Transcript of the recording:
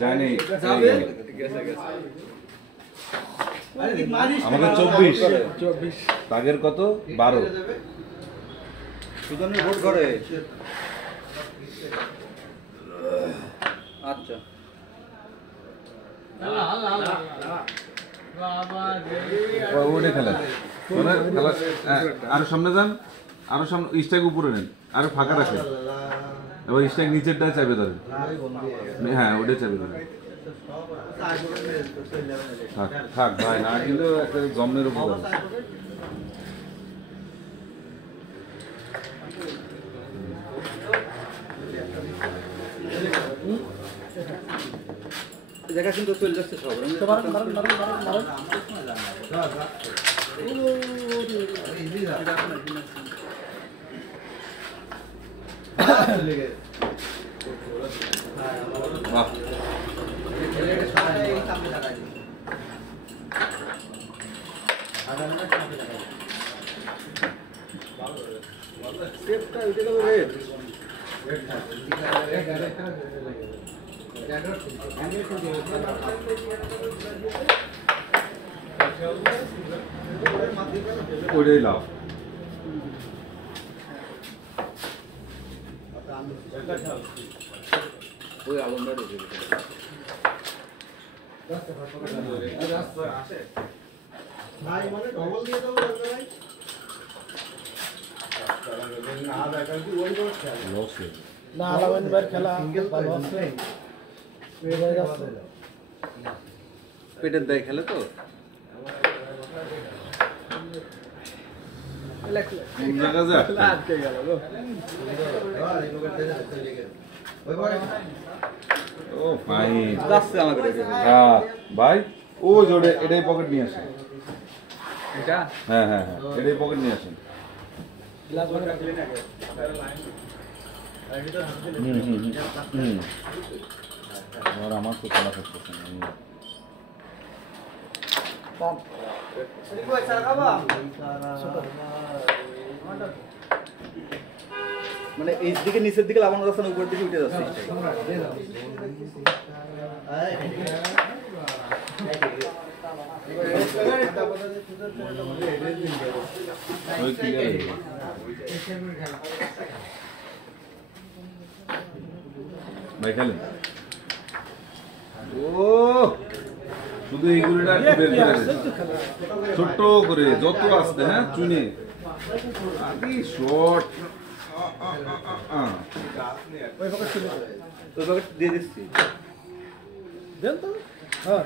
জানি আমাকে 24 তাগের কত 12 সুজনের ভোট করে আচ্ছা ওটা খেলা আরো সামনে যান আরো সামনে স্ট্যাক উপরে নেন আরো ফাঁকা রাখেন এবার স্ট্যাক নিচেরটা চাপে ধরেন হ্যাঁ ওটাই চাপে ধরেন থাক থাক ভাই না কিন্তু একটা জমের উপর জায়গা কিন্তু চলে যাচ্ছে সব ওটাই লাভ ওই আলমটা ঢুকে ভাই মানে ডবল দিয়ে দাও ভাই না দেখা কি ওই কোন খেলা লস না আলাওয়ান বার খেলা সিঙ্গেল ভালো আছে পেটের দায় খেলে তো ভাই ও জোরে এটাই পকেট নিয়ে আসেন হ্যাঁ হ্যাঁ হ্যাঁ এটাই পকেট নিয়ে আসেন আমার তো খেলা করতেছে মানে এই দিকে নিচের দিকে লাগানো যাচ্ছে না উপরের দিকে উঠে যাচ্ছে ভাই খেলেন ও শুধু এইগুলোটা ছোট্ট করে যত আসতে হ্যাঁ চুনে আগে শর্ট ওই পকেট দিয়ে দিচ্ছি দেন তো হ্যাঁ